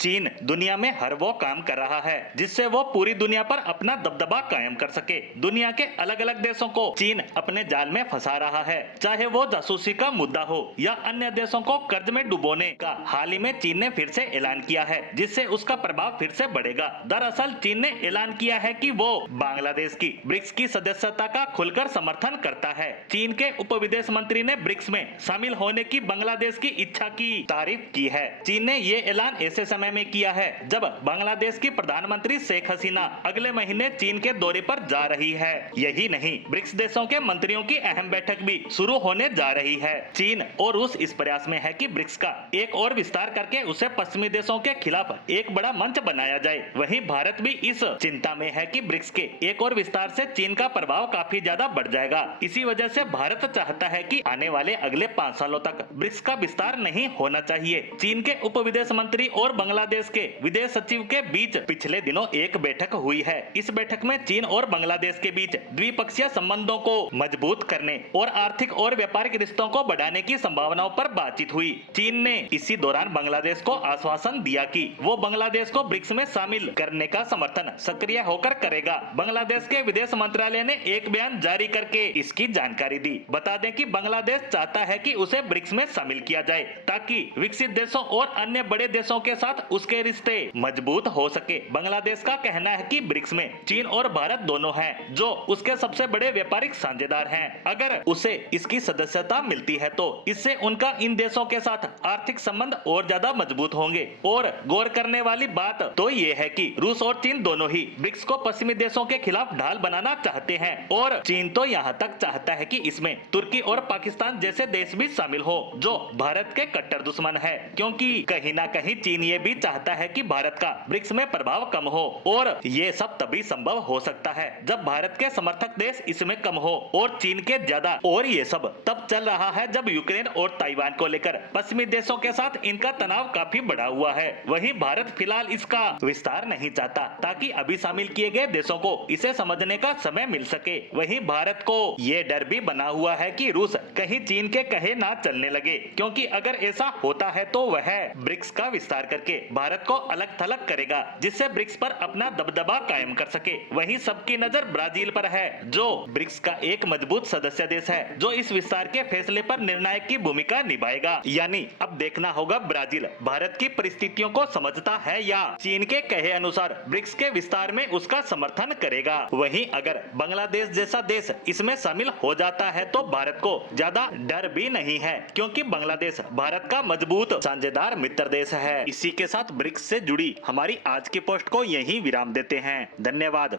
चीन दुनिया में हर वो काम कर रहा है जिससे वो पूरी दुनिया पर अपना दबदबा कायम कर सके। दुनिया के अलग अलग देशों को चीन अपने जाल में फंसा रहा है, चाहे वो जासूसी का मुद्दा हो या अन्य देशों को कर्ज में डुबोने का। हाल ही में चीन ने फिर से ऐलान किया है जिससे उसका प्रभाव फिर से बढ़ेगा। दरअसल चीन ने ऐलान किया है कि वो बांग्लादेश की ब्रिक्स की सदस्यता का खुलकर समर्थन करता है। चीन के उप विदेश मंत्री ने ब्रिक्स में शामिल होने की बांग्लादेश की इच्छा की तारीफ की है। चीन ने ये ऐलान ऐसे समय में किया है जब बांग्लादेश की प्रधानमंत्री शेख हसीना अगले महीने चीन के दौरे पर जा रही है। यही नहीं, ब्रिक्स देशों के मंत्रियों की अहम बैठक भी शुरू होने जा रही है। चीन और रूस इस प्रयास में है कि ब्रिक्स का एक और विस्तार करके उसे पश्चिमी देशों के खिलाफ एक बड़ा मंच बनाया जाए। वहीं भारत भी इस चिंता में है कि ब्रिक्स के एक और विस्तार से चीन का प्रभाव काफी ज्यादा बढ़ जाएगा। इसी वजह से भारत चाहता है कि आने वाले अगले 5 सालों तक ब्रिक्स का विस्तार नहीं होना चाहिए। चीन के उप विदेश मंत्री और बांग्लादेश के विदेश सचिव के बीच पिछले दिनों एक बैठक हुई है। इस बैठक में चीन और बांग्लादेश के बीच द्विपक्षीय संबंधों को मजबूत करने और आर्थिक और व्यापारिक रिश्तों को बढ़ाने की संभावनाओं पर बातचीत हुई। चीन ने इसी दौरान बांग्लादेश को आश्वासन दिया कि वो बांग्लादेश को ब्रिक्स में शामिल करने का समर्थन सक्रिय होकर करेगा। बांग्लादेश के विदेश मंत्रालय ने एक बयान जारी करके इसकी जानकारी दी। बता दें कि बांग्लादेश चाहता है कि उसे ब्रिक्स में शामिल किया जाए ताकि विकसित देशों और अन्य बड़े देशों के साथ उसके रिश्ते मजबूत हो सके। बांग्लादेश का कहना है कि ब्रिक्स में चीन और भारत दोनों हैं जो उसके सबसे बड़े व्यापारिक साझेदार हैं। अगर उसे इसकी सदस्यता मिलती है तो इससे उनका इन देशों के साथ आर्थिक संबंध और ज्यादा मजबूत होंगे। और गौर करने वाली बात तो ये है कि रूस और चीन दोनों ही ब्रिक्स को पश्चिमी देशों के खिलाफ ढाल बनाना चाहते हैं और चीन तो यहाँ तक चाहता है कि इसमें तुर्की और पाकिस्तान जैसे देश भी शामिल हो जो भारत के कट्टर दुश्मन है, क्योंकि कहीं ना कहीं चीन ये भी चाहता है कि भारत का ब्रिक्स में प्रभाव कम हो। और ये सब तभी संभव हो सकता है जब भारत के समर्थक देश इसमें कम हो और चीन के ज्यादा। और ये सब तब चल रहा है जब यूक्रेन और ताइवान को लेकर पश्चिमी देशों के साथ इनका तनाव काफी बढ़ा हुआ है। वहीं भारत फिलहाल इसका विस्तार नहीं चाहता ताकि अभी शामिल किए गए देशों को इसे समझने का समय मिल सके। वहीं भारत को ये डर भी बना हुआ है कि रूस कहीं चीन के कहे ना चलने लगे, क्योंकि अगर ऐसा होता है तो वह ब्रिक्स का विस्तार करके भारत को अलग थलग करेगा जिससे ब्रिक्स पर अपना दबदबा कायम कर सके। वहीं सबकी नजर ब्राजील पर है जो ब्रिक्स का एक मजबूत सदस्य देश है जो इस विस्तार के फैसले पर निर्णायक की भूमिका निभाएगा। यानी अब देखना होगा ब्राजील भारत की परिस्थितियों को समझता है या चीन के कहे अनुसार ब्रिक्स के विस्तार में उसका समर्थन करेगा। वहीं अगर बांग्लादेश जैसा देश इसमें शामिल हो जाता है तो भारत को ज्यादा डर भी नहीं है, क्योंकि बांग्लादेश भारत का मजबूत साझेदार मित्र देश है। इसी के साथ ब्रिक्स से जुड़ी हमारी आज की पोस्ट को यहीं विराम देते हैं। धन्यवाद।